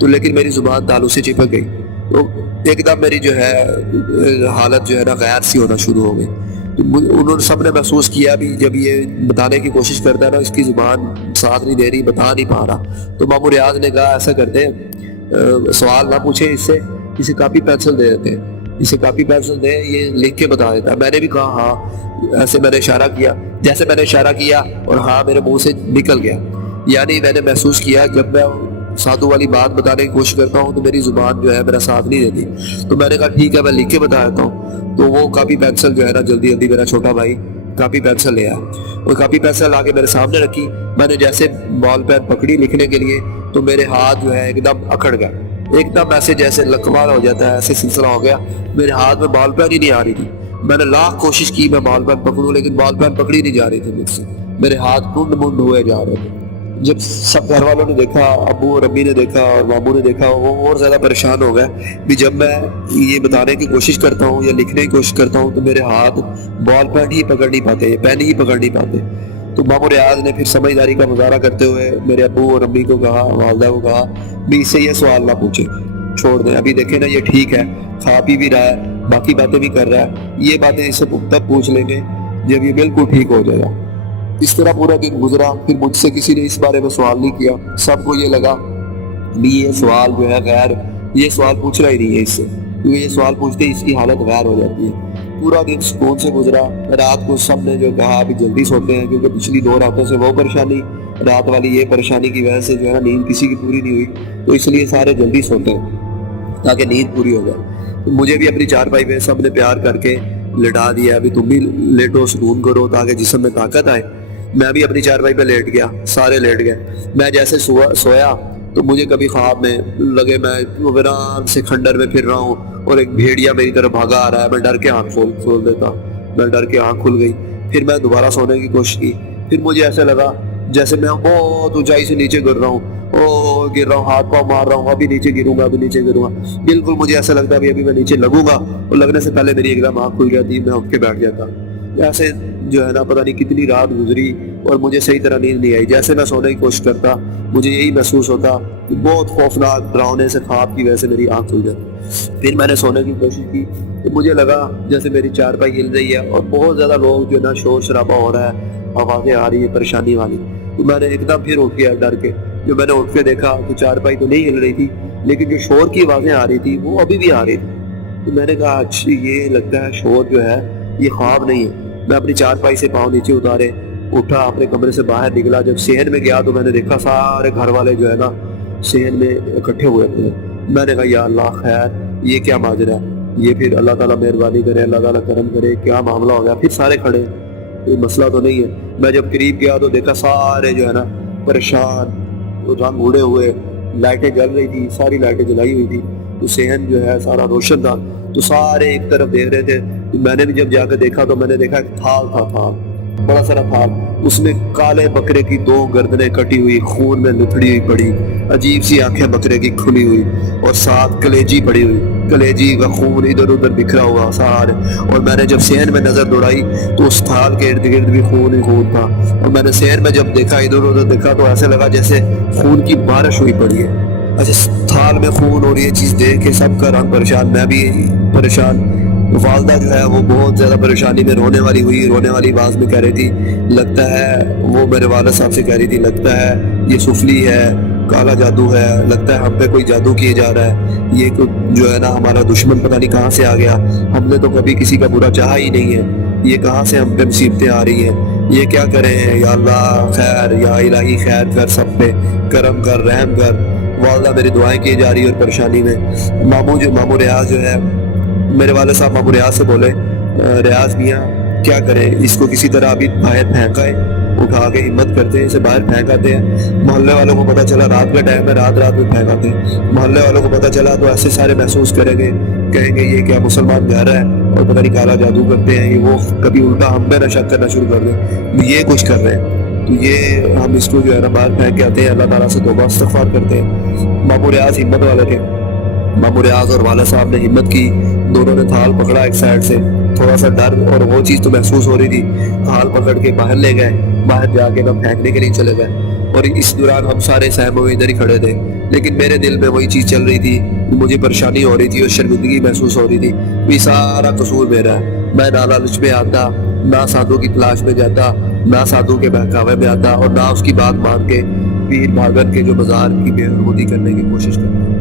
تو لیکن میری زبان تالو سے چپک گئی، تو ایک دم میری جو ہے حالت جو ہے نا غیر سی ہونا شروع ہو گئی۔ تو انہوں نے سب نے محسوس کیا بھی جب یہ بتانے کی کوشش کرتا ہے نا اس کی زبان ساتھ نہیں دے رہی، بتا نہیں پا رہا، تو ماموں ریاض نے کہا ایسا کرتے ہیں سوال نہ پوچھیں اس سے، اسے کاپی پینسل دے دیتے ہیں، اسے کاپی پینسل دیں یہ لکھ کے بتا دیتا ہے۔ میں نے بھی کہا ہاں، ایسے میں نے اشارہ کیا، جیسے میں نے اشارہ کیا اور ہاں میرے منہ سے نکل گیا، یعنی میں نے محسوس کیا جب میں سادھو والی بات بتانے کی کوشش کرتا ہوں تو میری زبان جو ہے میرا ساتھ نہیں دیتی۔ تو میں نے کہا ٹھیک ہے میں لکھ کے بتا دیتا ہوں، تو وہ کاپی پینسل جو ہے نا جلدی جلدی میرا چھوٹا بھائی کاپی پینسل لے آیا، وہ کاپی پینسل آ کے میرے سامنے رکھی، میں نے جیسے بال پین پکڑی لکھنے کے لیے تو میرے ہاتھ جو ہے ایک دم اکڑ گیا، ایک دم ایسے جیسے لکوار ہو جاتا ہے ایسے سلسلہ ہو گیا، میرے ہاتھ میں بال پین ہی نہیں آ رہی تھی۔ میں نے لاکھ کوشش کی میں بال پین پکڑوں لیکن بال پین پکڑی نہیں جا رہی تھی مجھ سے، میرے ہاتھ ٹنڈ منڈ ہوئے جا رہے تھے۔ جب سب گھر والوں نے دیکھا، ابو اور امی نے دیکھا اور ماموں نے دیکھا، وہ اور زیادہ پریشان ہو گئے بھی جب میں یہ بتانے کی کوشش کرتا ہوں یا لکھنے کی کوشش کرتا ہوں تو میرے ہاتھ بال پین ہی پکڑ نہیں پاتے، پین ہی پکڑ نہیں پاتے۔ تو ماموں ریاض نے پھر سمجھداری کا مظاہرہ کرتے ہوئے میرے ابو اور امی کو کہا، والدہ کو کہا بھی اس سے یہ سوال نہ پوچھے، چھوڑ دیں، ابھی دیکھیں نا یہ ٹھیک ہے، کھا پی بھی رہا ہے، باقی باتیں بھی کر رہا ہے، یہ باتیں اس سے تب پوچھ لیں گے جب یہ بالکل ٹھیک ہو جائے گا۔ اس طرح پورا دن گزرا، پھر مجھ سے کسی نے اس بارے میں سوال نہیں کیا، سب کو یہ لگا بھی یہ سوال جو ہے غیر، یہ سوال پوچھنا ہی نہیں ہے اس سے، کیونکہ یہ سوال پوچھتے ہی اس کی حالت غیر ہو جاتی ہے۔ پورا دن سکون سے گزرا، رات کو سب نے جو کہا بھی جلدی سوتے ہیں کیونکہ پچھلی 2 راتوں سے وہ پریشانی، رات والی یہ پریشانی کی وجہ سے جو ہے نا نیند کسی کی پوری نہیں ہوئی، تو اس لیے سارے جلدی سوتے ہیں تاکہ نیند پوری ہو جائے۔ تو مجھے بھی اپنی چارپائی پہ سب نے پیار کر کے لٹا دیا، ابھی تم بھی لیٹو سکون کرو تاکہ جسم میں طاقت آئے۔ میں بھی اپنی چارپائی پہ لیٹ گیا، سارے لیٹ گئے۔ میں جیسے سویا تو مجھے کبھی خواب میں لگے میں ویران سے کھنڈر میں پھر رہا ہوں اور ایک بھیڑیا میری طرف بھاگا آ رہا ہے، میں ڈر کے آنکھ کھول دیتا، میں ڈر کے آنکھ کھل گئی۔ پھر میں دوبارہ سونے کی کوشش کی، پھر مجھے ایسا لگا جیسے میں بہت اونچائی سے نیچے گر رہا ہوں، گر رہا ہوں، ہاتھ پاؤں مار رہا ہوں، ابھی نیچے گروں گا، ابھی نیچے گروں گا، بالکل مجھے ایسا لگتا ہے ابھی میں نیچے لگوں گا، اور لگنے سے پہلے میری ایک دم آنکھ کھل جاتی، میں اٹھ کے بیٹھ جاتا۔ ایسے جو ہے نا پتہ نہیں کتنی رات گزری اور مجھے صحیح طرح نیند نہیں آئی۔ جیسے میں سونے کی کوشش کرتا مجھے یہی محسوس ہوتا کہ بہت خوفناک ڈراؤنے سے خواب کی وجہ سے میری آنکھ کھل جاتی۔ پھر میں نے سونے کی کوشش کی تو مجھے لگا جیسے میری چارپائی ہل رہی ہے اور بہت زیادہ لوگ جو ہے نا شور شرابہ ہو رہا ہے، آوازیں آ رہی ہے پریشانی والی۔ تو میں نے ایک دم پھر اٹھ گیا ڈر کے، جو میں نے اٹھ کے دیکھا تو چارپائی تو نہیں ہل رہی تھی لیکن جو شور کی آوازیں آ رہی تھی وہ ابھی بھی آ رہی تھی۔ تو میں نے کہا اچھا یہ لگتا ہے شور جو ہے یہ خواب نہیں ہے۔ میں اپنی چارپائی سے پاؤں نیچے اتارے، اٹھا، اپنے کمرے سے باہر نکلا، جب صحن میں گیا تو میں نے دیکھا سارے گھر والے جو ہے نا صحن میں اکٹھے ہوئے تھے۔ میں نے کہا یا اللہ خیر یہ کیا ماجرا ہے، یہ پھر اللہ تعالیٰ مہربانی کرے، اللہ تعالیٰ کرم کرے، کیا معاملہ ہو گیا۔ پھر سارے کھڑے، کوئی مسئلہ تو نہیں ہے۔ میں جب قریب گیا تو دیکھا سارے جو ہے نا پریشان، رنگ اڑے ہوئے، لائٹیں جل رہی تھی، ساری لائٹیں جلائی ہوئی تھی، تو صحن جو ہے سارا روشن تھا، تو سارے ایک طرف دیکھ رہے تھے۔ میں نے بھی جب جا کے دیکھا تو میں نے دیکھا ایک تھال تھا، تھال بڑا سارا تھال، اس میں کالے بکرے کی 2 گردنیں کٹی ہوئی، خون میں لتھڑی ہوئی پڑی، عجیب سی آنکھیں بکرے کی کھلی ہوئی، اور ساتھ کلیجی پڑی ہوئی، کلیجی کا خون ادھر ادھر بکھرا ہوا سارے۔ اور میں نے جب صحن میں نظر دوڑائی تو اس تھال کے ارد گرد بھی خون ہی خون تھا، اور میں نے صحن میں جب دیکھا ادھر ادھر دیکھا تو ایسے لگا جیسے خون کی بارش ہوئی پڑی ہے۔ اچھا تھال میں خون اور یہ چیز دیکھ کے سب کا رنگ پریشان، میں بھی پریشان۔ والدہ جو ہے وہ بہت زیادہ پریشانی میں رونے والی ہوئی، رونے والی آواز میں کہہ رہی تھی لگتا ہے، وہ میرے والد صاحب سے کہہ رہی تھی لگتا ہے یہ سفلی ہے، کالا جادو ہے، لگتا ہے ہم پہ کوئی جادو کیے جا رہا ہے، یہ جو ہے نا ہمارا دشمن پتہ نہیں کہاں سے آ گیا، ہم نے تو کبھی کسی کا برا چاہا ہی نہیں ہے، یہ کہاں سے ہم پہ مصیبتیں آ رہی ہیں، یہ کیا کریں، یا اللہ خیر، یا الہی خیر کر، سب پہ کرم کر، رحم کر۔ والدہ میری دعائیں کی جا رہی ہے اور پریشانی میں۔ ماموں ریاض جو ہے میرے والد صاحب ماموں ریاض سے بولے ریاض میاں کیا کریں، اس کو کسی طرح ابھی باہر پھینک آئے، اٹھا کے ہمت کرتے ہیں اسے باہر پھینک آتے ہیں۔ محلے والوں کو پتہ چلا رات کا ٹائم ہے، رات میں پھینک آتے ہیں، محلے والوں کو پتہ چلا تو ایسے سارے محسوس کریں گے، کہیں گے یہ کیا مسلمان گھر ہے اور پتہ نہیں کالا جادو کرتے ہیں، یہ وہ کبھی الٹا ہم پہ نہ شک کرنا شروع کر دیں یہ کچھ کر رہے ہیں۔ تو یہ ہم اس کو جو ہے نا باہر پھینک کے آتے ہیں، اللہ تعالیٰ سے توبہ استغفار کرتے ہیں۔ ماموں ریاض ہمت والے تھے، ماموں ریاض اور والد صاحب نے ہمت کی، دونوں نے تھال پکڑا ایک سائڈ سے، تھوڑا سا ڈر اور وہ چیز تو محسوس ہو رہی تھی، تھال پکڑ کے باہر لے گئے، باہر جا کے ہم پھینکنے کے لیے چلے گئے، اور اس دوران ہم سارے سہم ہوئے ادھر ہی کھڑے تھے، لیکن میرے دل میں وہی چیز چل رہی تھی، مجھے پریشانی ہو رہی تھی اور شرمندگی محسوس ہو رہی تھی، یہ سارا قصور میرا ہے۔ میں نہ لالچ میں آتا، نہ سادھو کی تلاش میں جاتا، نہ سادھو کے بہکاوے میں آتا، اور نہ اس کی بات مان کے پیر بھاگن کے جو بازار کی بے حرمتی کرنے کی کوشش کرتا۔